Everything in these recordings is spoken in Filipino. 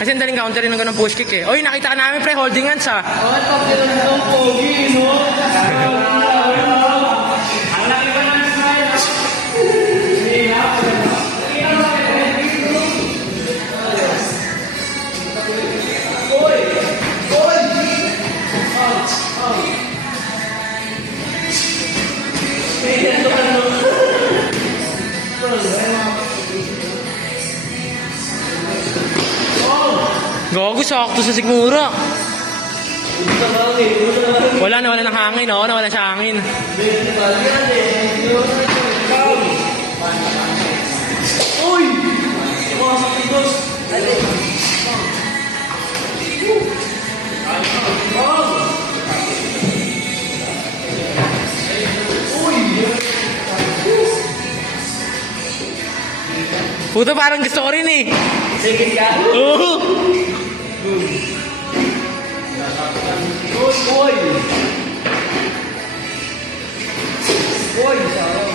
Kasi ang daling counter rin ng ganun push kick eh. Oy, nakita ka namin pre, holding hands ha. Bakit pag tinanong pogi, no? Ang laki pa ng smile, ha? Gago, sakto sa sigmura. Wala ng hangin, oh. Nawala siya hangin. Uy! Puto, parang gusto ko rin eh. Sige ka? Oo. Uy! Uy! Sarap!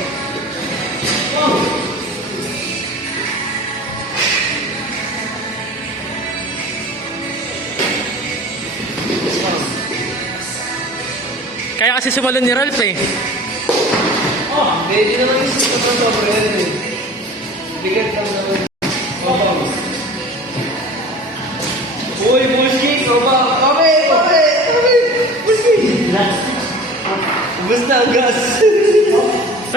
Kaya kasi sumalon ni Ralph eh. Oh, hindi naman yung sito ng sobre eh. Bigat lang naman. Uy, bullshit! Pame! Bullshit! Ubus na ang gas!